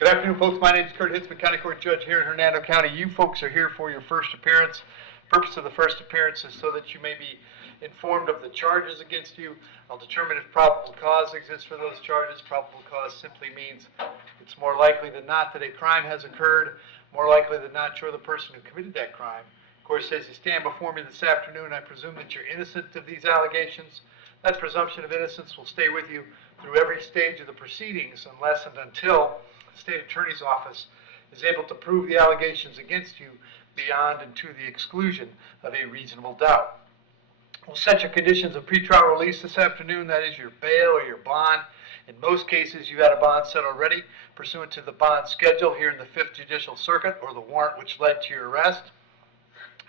Good afternoon, folks. My name is Kurt Hitzemann, County Court Judge here in Hernando County. You folks are here for your first appearance. The purpose of the first appearance is so that you may be informed of the charges against you. I'll determine if probable cause exists for those charges. Probable cause simply means it's more likely than not that a crime has occurred, more likely than not you're the person who committed that crime. Of course, as you stand before me this afternoon, I presume that you're innocent of these allegations. That presumption of innocence will stay with you through every stage of the proceedings unless and until the State Attorney's Office is able to prove the allegations against you beyond and to the exclusion of a reasonable doubt. We'll set your conditions of pretrial release this afternoon, that is your bail or your bond. In most cases, you've had a bond set already pursuant to the bond schedule here in the 5th Judicial Circuit or the warrant which led to your arrest.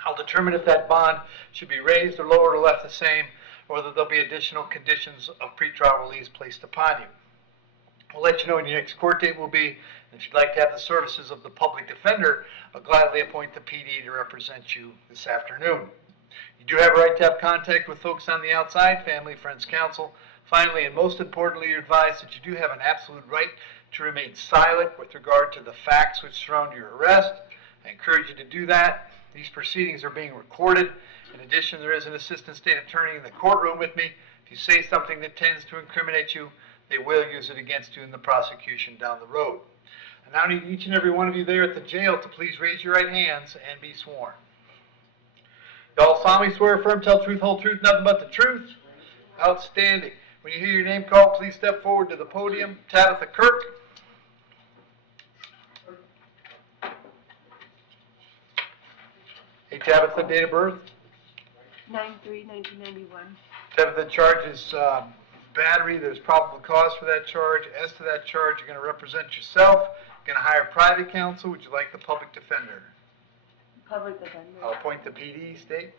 I'll determine if that bond should be raised or lowered or left the same, or whether there'll be additional conditions of pretrial release placed upon you. We'll let you know when your next court date will be, and if you'd like to have the services of the public defender, I'll gladly appoint the PD to represent you this afternoon. You do have a right to have contact with folks on the outside, family, friends, counsel. Finally, and most importantly, you're advised that you do have an absolute right to remain silent with regard to the facts which surround your arrest. I encourage you to do that. These proceedings are being recorded. In addition, there is an assistant state attorney in the courtroom with me. If you say something that tends to incriminate you, they will use it against you in the prosecution down the road. I now need each and every one of you there at the jail to please raise your right hands and be sworn. Y'all solemnly swear, affirm, tell the truth, whole truth, nothing but the truth? Outstanding. When you hear your name called, please step forward to the podium. Tabitha Kirk. Hey, Tabitha, date of birth? 9/3/1991. Tabitha, charge is battery. There's probable cause for that charge. As to that charge, you're going to represent yourself. You're going to hire private counsel. Would you like the public defender? Public defender. I'll appoint the PD, state.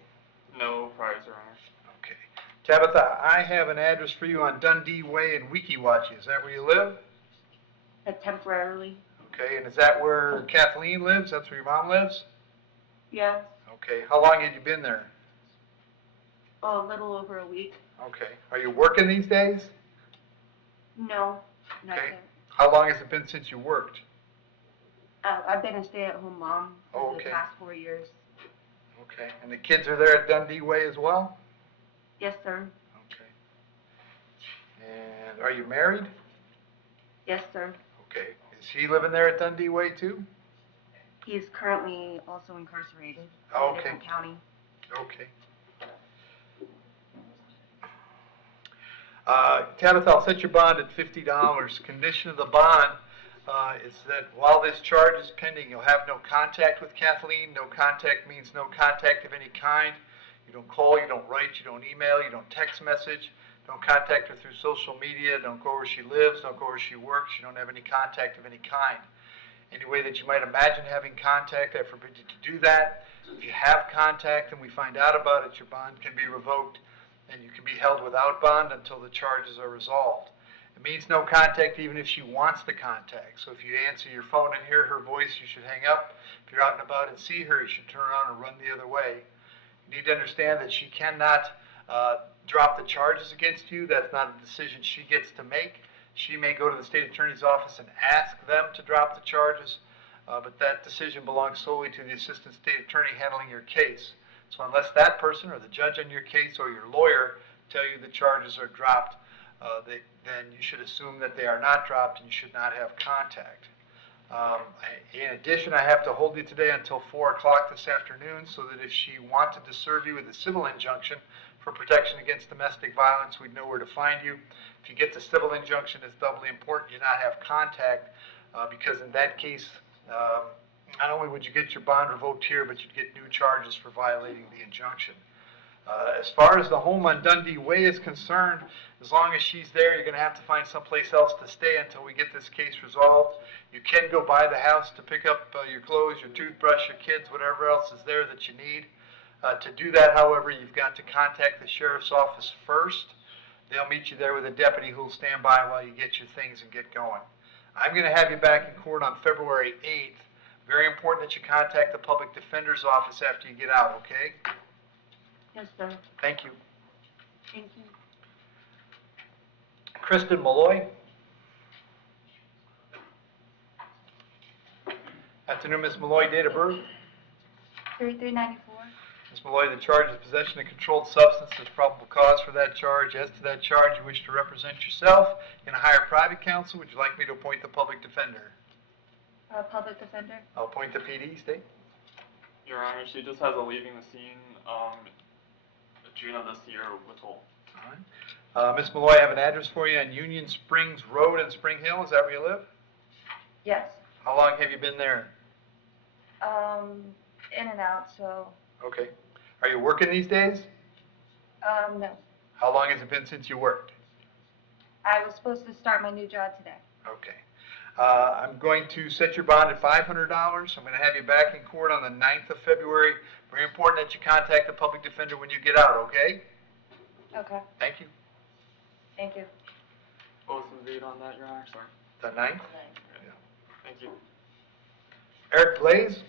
No priors, Your Honor. Okay. Tabitha, I have an address for you on Dundee Way in Weekiwachi. Is that where you live? Temporarily. Okay, and is that where Kathleen lives? That's where your mom lives? Yes. Okay. How long had you been there? Oh, a little over a week. Okay. Are you working these days? No, not Okay. yet. How long has it been since you worked? I've been a stay-at-home mom for Okay. the past 4 years. Okay. And the kids are there at Dundee Way as well? Yes, sir. Okay. And are you married? Yes, sir. Okay. Is he living there at Dundee Way too? He is currently also incarcerated in a Okay. different county. Okay. Tabitha, I'll set your bond at $50. Condition of the bond is that while this charge is pending, you'll have no contact with Kathleen. No contact means no contact of any kind. You don't call, you don't write, you don't email, you don't text message. Don't contact her through social media. Don't go where she lives. Don't go where she works. You don't have any contact of any kind. Any way that you might imagine having contact, I forbid you to do that. If you have contact and we find out about it, your bond can be revoked and you can be held without bond until the charges are resolved. It means no contact even if she wants the contact. So if you answer your phone and hear her voice, you should hang up. If you're out and about and see her, you should turn around and run the other way. You need to understand that she cannot drop the charges against you. That's not a decision she gets to make. She may go to the state attorney's office and ask them to drop the charges, but that decision belongs solely to the assistant state attorney handling your case. So unless that person or the judge on your case or your lawyer tell you the charges are dropped, then you should assume that they are not dropped and you should not have contact. In addition, I have to hold you today until 4 o'clock this afternoon so that if she wanted to serve you with a civil injunction for protection against domestic violence, we'd know where to find you. If you get the civil injunction, it's doubly important you not have contact because in that case, not only would you get your bond revoked here, but you'd get new charges for violating the injunction. As far as the home on Dundee Way is concerned, as long as she's there, you're going to have to find someplace else to stay until we get this case resolved. You can go by the house to pick up your clothes, your toothbrush, your kids, whatever else is there that you need. To do that, however, you've got to contact the sheriff's office first. They'll meet you there with a deputy who will stand by while you get your things and get going. I'm going to have you back in court on February 8th. Very important that you contact the public defender's office after you get out, okay? Yes, sir. Thank you. Thank you. Kristen Malloy. Afternoon, Ms. Malloy, date of birth. 3394. Ms. Malloy, the charge is possession of controlled substance. There's probable cause for that charge. As to that charge, you wish to represent yourself. You're going to hire private counsel. Would you like me to appoint the public defender? Public defender. I'll appoint the PD, state. Your Honor, she just has a leaving the scene, June of this year withhold. All right. Ms. Malloy, I have an address for you on Union Springs Road in Spring Hill. Is that where you live? Yes. How long have you been there? In and out, so, Okay. Are you working these days? no. How long has it been since you worked? I was supposed to start my new job today. Okay. I'm going to set your bond at $500. I'm going to have you back in court on the 9th of February. Very important that you contact the public defender when you get out, okay? Okay. Thank you. Thank you. What was the date on that, Your Honor? Sorry. The 9th? Thank you. Eric Blaze?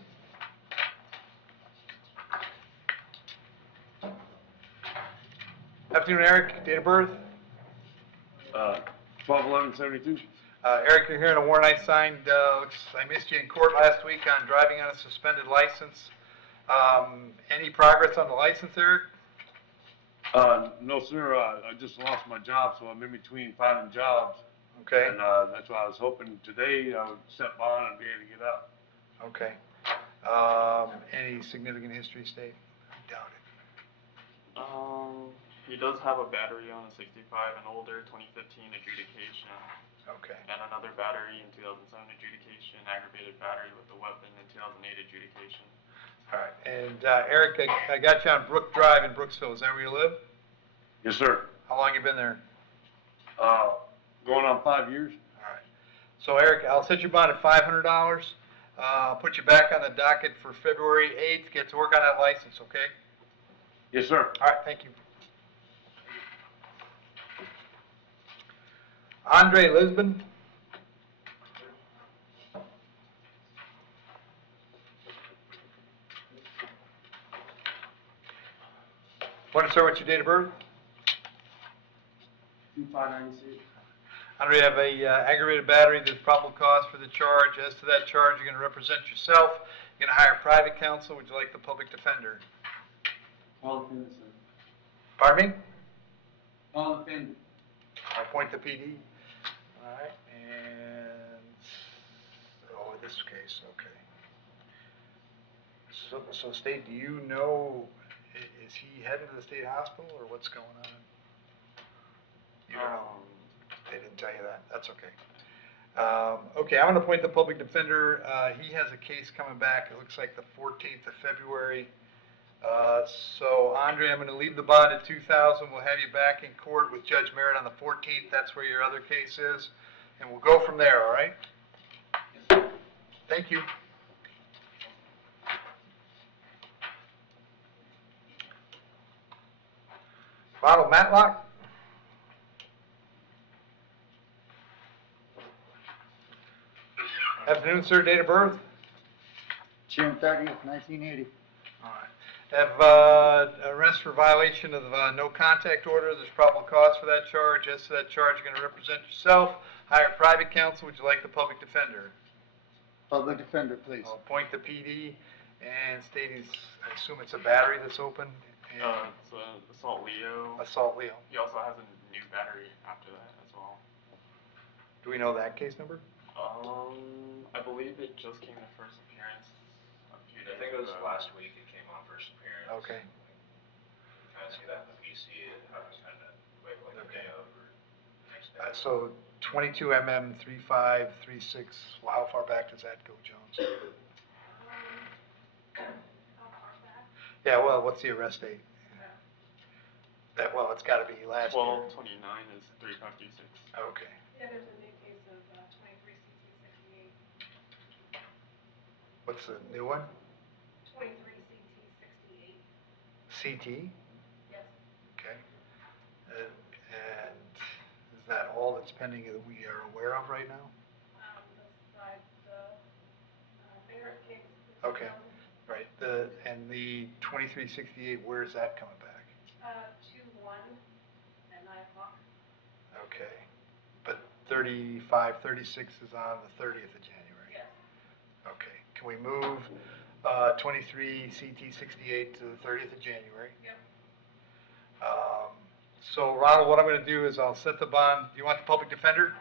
Afternoon, Eric. Date of birth? 12/11/72. Eric, you're here on a warrant I signed. I missed you in court last week on driving on a suspended license. Any progress on the license, Eric? No, sir. I just lost my job, so I'm in between finding jobs. Okay. And that's why I was hoping today I would set bond and be able to get out. Okay. Any significant history, state? I doubt it. He does have a battery on a 65 and older 2015 adjudication, Okay. and another battery in 2007 adjudication, aggravated battery with a weapon in 2008 adjudication. All right. And Eric, I got you on Brook Drive in Brooksville. Is that where you live? Yes, sir. How long you been there? Going on 5 years. All right. So Eric, I'll set your bond at $500. I'll put you back on the docket for February 8th. Get to work on that license, okay? Yes, sir. All right. Thank you. Andre Lisbon. Want to start with your date of birth? 2596. Andre, you have a aggravated battery. There's probable cause for the charge. As to that charge, you're going to represent yourself. You're going to hire private counsel. Would you like the public defender? All defendant, sir. Pardon me? All defendant. I'll appoint the PD. All right, and, oh, this case, okay. So state, do you know, is he heading to the state hospital, or what's going on? You don't know? They didn't tell you that, that's okay. Okay, I'm gonna appoint the public defender. He has a case coming back, it looks like the 14th of February. So Andre, I'm gonna leave the bond at $2,000. We'll have you back in court with Judge Merritt on the 14th. That's where your other case is. And we'll go from there, all right? Thank you. Ronald Matlock? Afternoon, sir. Date of birth? June 30th, 1980. All right. Have arrest for violation of the no contact order. There's probable cause for that charge. As to that charge, you're going to represent yourself. Hire private counsel. Would you like the public defender? Public defender, please. I'll appoint the PD and state he's, I assume it's a battery that's open. And It's Assault Leo. Assault Leo. He also has a new battery after that as well. Do we know that case number? I believe it just came to first appearance a few days I think it was ago. last week it came on first appearance. Okay. Kind of see that in the PC, it happens kind of quick, like the day of or next day. So 22 mm 3536. Well, how far back does that go, Jones? Yeah, well, what's the arrest date? Well, it's got to be last year. 12/29 is 3536. Okay. Yeah, there's a new case of 23 CT 68. What's the new one? 23 CT 68. CT? Yes. Okay. And is that all that's pending that we are aware of right now? Besides the Barrett case. Okay. Right. And the 2368, where is that coming back? 2-1 at 9 o'clock. Okay. But 3536 is on the 30th of January? Yes. Okay. Can Can we move 23 CT 68 to the 30th of January? Yep. So Ronald, what I'm going to do is I'll set the bond. Do you want the public defender?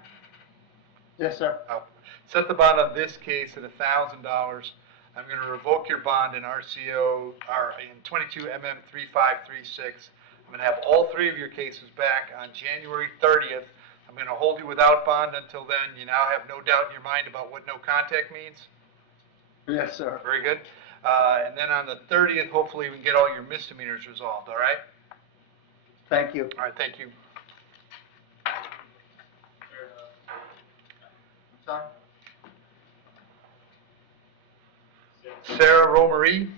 Yes, sir. I'll set the bond on this case at $1,000. I'm going to revoke your bond in RCO, or in 22 MM 3536. I'm going to have all three of your cases back on January 30th. I'm going to hold you without bond until then. You now have no doubt in your mind about what no contact means? Yes, sir. Very good. And then on the 30th, hopefully we can get all your misdemeanors resolved, all right? Thank you. All right, thank you. Sorry? Sarah Romery.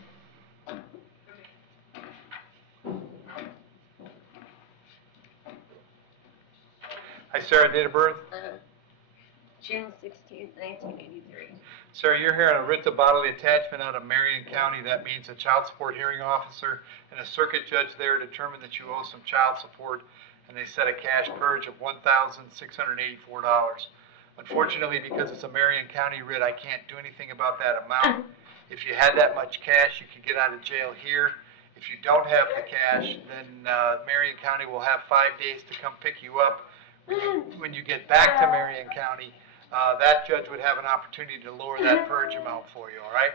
Hi, Sarah, date of birth? June 16th, 1983. Sarah, you're here on a writ of bodily attachment out of Marion County. That means a child support hearing officer and a circuit judge there determined that you owe some child support, and they set a cash purge of $1,684. Unfortunately, because it's a Marion County writ, I can't do anything about that amount. If you had that much cash, you could get out of jail here. If you don't have the cash, then Marion County will have 5 days to come pick you up. When you get back to Marion County, that judge would have an opportunity to lower that purge amount for you, all right?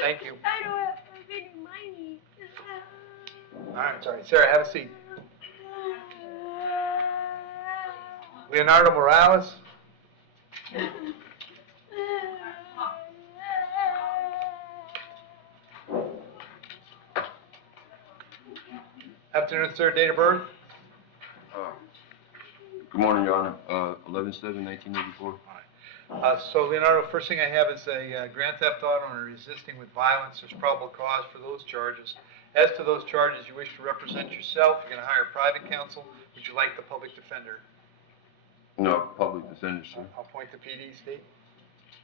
Thank you. I don't have any money. All right, sorry. Sarah, have a seat. Leonardo Morales. Afternoon, sir. Date of birth? Good morning, Your Honor. 11/7/1984. So, Leonardo, first thing I have is a grand theft auto and resisting with violence. There's probable cause for those charges. As to those charges, you wish to represent yourself. You're going to hire private counsel. Would you like the public defender? No, public defender, sir. I'll point the PD, State.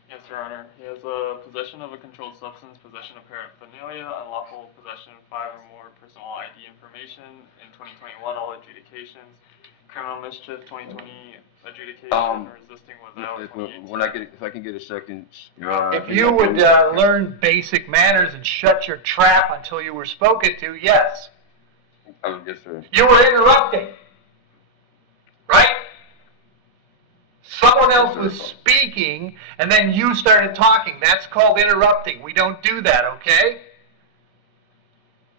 Yes, Your Honor. He has a possession of a controlled substance, possession of paraphernalia, unlawful possession of 5 or more personal ID information in 2021, all adjudications. Criminal mischief, 2020 adjudication, resisting without 2018. If I can get a second, Your Honor. If you would learn basic manners and shut your trap until you were spoken to, yes. Yes, sir. You were interrupting, right? Someone else was speaking, and then you started talking. That's called interrupting. We don't do that, okay?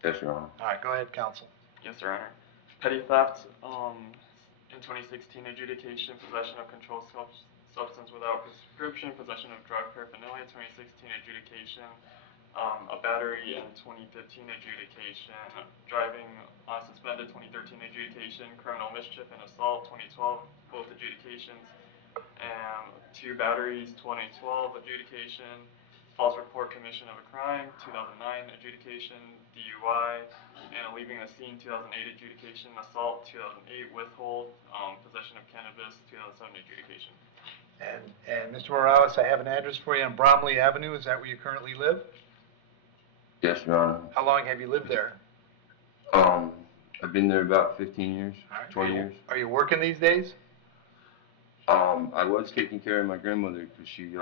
Yes, Your Honor. All right, go ahead, counsel. Yes, Your Honor. Petty theft, in 2016 adjudication, possession of controlled substance without prescription, possession of drug paraphernalia, 2016 adjudication, a battery in 2015 adjudication, driving unsuspended 2013 adjudication, criminal mischief and assault 2012, both adjudications, and 2 batteries 2012 adjudication, false report commission of a crime 2009 adjudication, DUI, and leaving the scene 2008 adjudication, assault 2008 withhold, possession of cannabis 2007 adjudication. And Mr. Morales, I have an address for you on Bromley Avenue. Is that where you currently live? Yes, Your Honor. How long have you lived there? I've been there about 15 years, All right. 20 years. Are you working these days? I was taking care of my grandmother because she's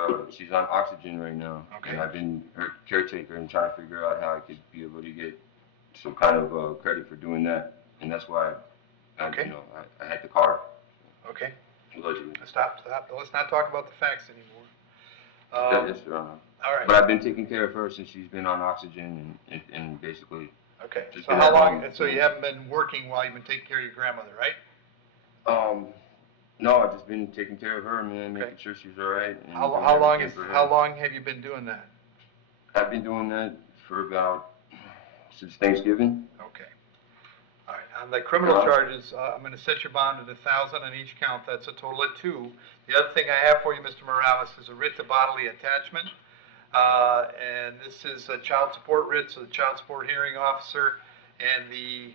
on oxygen right now. Okay. And I've been her caretaker and trying to figure out how I could be able to get some kind of credit for doing that. And that's why I had the car. Okay. Allegedly. Stop. Let's not talk about the facts anymore. Yes, Your Honor. All right. But I've been taking care of her since she's been on oxygen and basically. Okay. Just So been how at long? home. So you haven't been working while you've been taking care of your grandmother, right? No, I've just been taking care of her, man, Okay. making sure she's all right. And How doing long everything for her. how long have you been doing that? I've been doing that for about since Thanksgiving. Okay. All right. On the criminal Yeah. charges, I'm going to set your bond at $1,000 on each count. That's a total of 2. The other thing I have for you, Mr. Morales, is a writ to bodily attachment. And this is a child support writ, so the child support hearing officer and the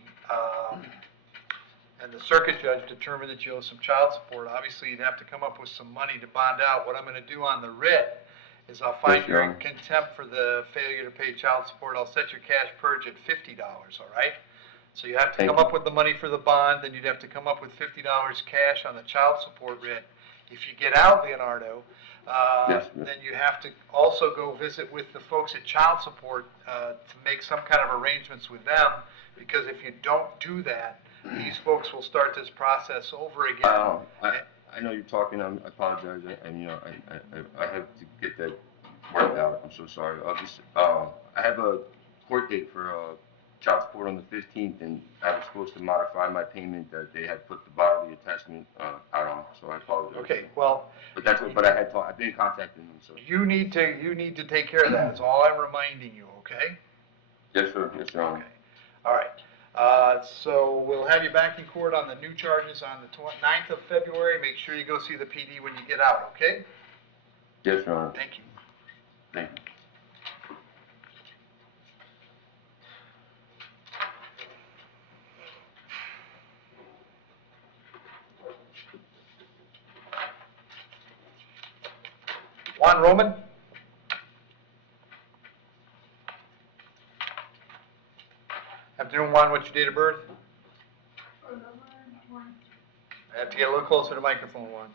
circuit judge determined that you owe some child support. Obviously, you'd have to come up with some money to bond out. What I'm going to do on the writ is I'll find Yes, you Your in Honor. contempt for the failure to pay child support. I'll set your cash purge at $50, all right? So you have to Thank come you. up with the money for the bond, then you'd have to come up with $50 cash on the child support writ. If you get out, Leonardo, Yes, yes. then you have to also go visit with the folks at child support to make some kind of arrangements with them, because if you don't do that, these folks will start this process over again. I know you're talking. I apologize. I have to get that worked out. I'm so sorry. I have a court date for child support on the 15th, and I was supposed to modify my payment that they had put the bodily attachment out on. So I apologize. Okay, well, But I've been contacting them. So you need to take care of that. Is all I'm reminding you. Okay. yes, sir. Yes, sir. Okay. All right. So we'll have you back in court on the new charges on the 9th of February. Make sure you go see the PD when you get out, okay? Yes, Your Honor. Thank you. Thank you. Juan Roman? Afternoon, Juan. What's your date of birth? I have to get a little closer to the microphone, Juan.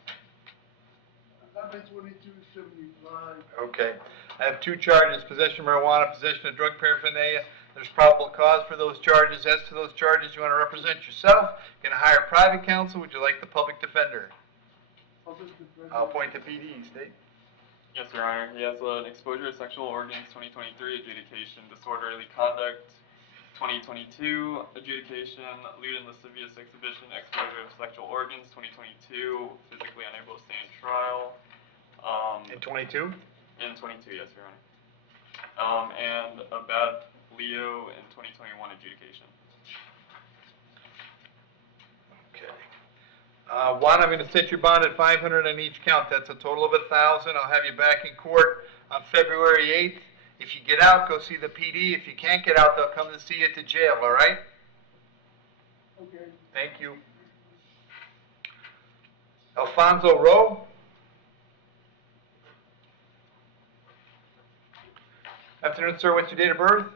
11/22/75. Okay. I have two charges, possession of marijuana, possession of drug paraphernalia. There's probable cause for those charges. As to those charges, you want to represent yourself. You're going to hire private counsel. Would you like the public defender? I'll appoint the PD, State. Yes, Your Honor. He has an exposure to sexual organs 2023 adjudication, disorderly conduct 2022 adjudication, lewd and lascivious exhibition, exposure of sexual organs 2022, physically unable to stand trial. In 22? In 22, yes, Your Honor. And a bad Leo in 2021 adjudication. Okay. Juan, I'm going to set your bond at 500 on each count. That's a total of 1,000. I'll have you back in court on February 8th. If you get out, go see the PD. If you can't get out, they'll come and see you at the jail, all right? Okay. Thank you. Alfonso Rowe? Afternoon, sir. What's your date of birth?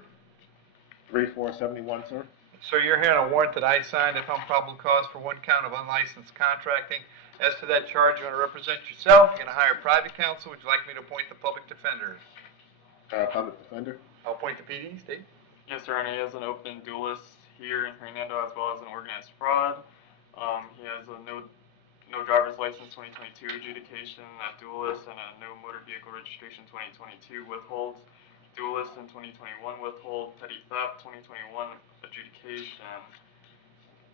3/4/71, sir. Sir, you're here on a warrant that I signed. I found probable cause for one count of unlicensed contracting. As to that charge, you want to represent yourself. You're going to hire private counsel. Would you like me to appoint the public defender? Public defender. I'll appoint the PD, State. Yes, Your Honor. He has an open duelist here in Hernando as well as an organized fraud. He has a no driver's license 2022 adjudication at duelist and a no motor vehicle registration 2022 withholds. Duelist in 2021 withhold, petty theft 2021 adjudication,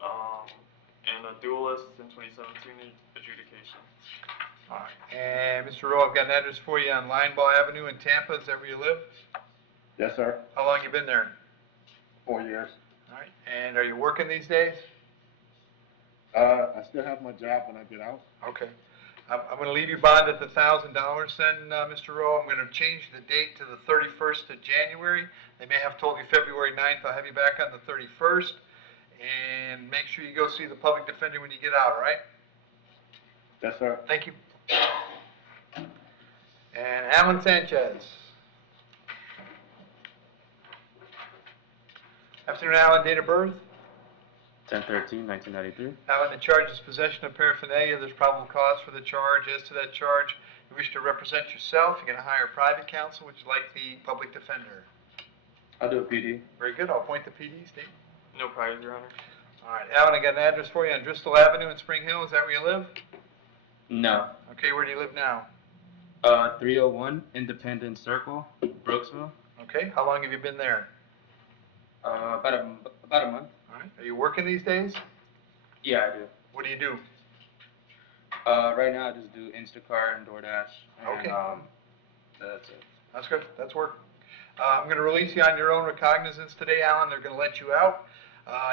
and a duelist in 2017 adjudication. All right. And Mr. Rowe, I've got an address for you on Lineball Avenue in Tampa. Is that where you live? Yes, sir. How long you been there? 4 years. All right. And are you working these days? I still have my job when I get out. Okay. I'm going to leave you bond at the $1,000 then, Mr. Rowe. I'm going to change the date to the 31st of January. They may have told you February 9th. I'll have you back on the 31st. And make sure you go see the public defender when you get out, all right? Yes, sir. Thank you. And Alan Sanchez. Afternoon, Alan. Date of birth? 10/13/1993. Alan, the charge is possession of paraphernalia. There's probable cause for the charge. As to that charge, you wish to represent yourself. You're going to hire private counsel. Would you like the public defender? I'll do a PD. Very good. I'll appoint the PD, Steve. No priors, Your Honor. All right, Alan, I got an address for you on Driscoll Avenue in Spring Hill. Is that where you live? No. Okay, where do you live now? 301 Independence Circle, Brooksville. Okay, how long have you been there? About a month. All right, are you working these days? Yeah, I do. What do you do? Right now I just do Instacart and DoorDash. And, Okay. That's it. That's good. That's work. I'm going to release you on your own recognizance today, Alan. They're going to let you out.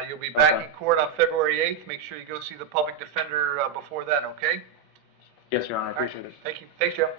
You'll be back in court on February 8th. Make sure you go see the public defender before then, okay? Yes, Your Honor. I appreciate it. Thank you. Thanks, Joe.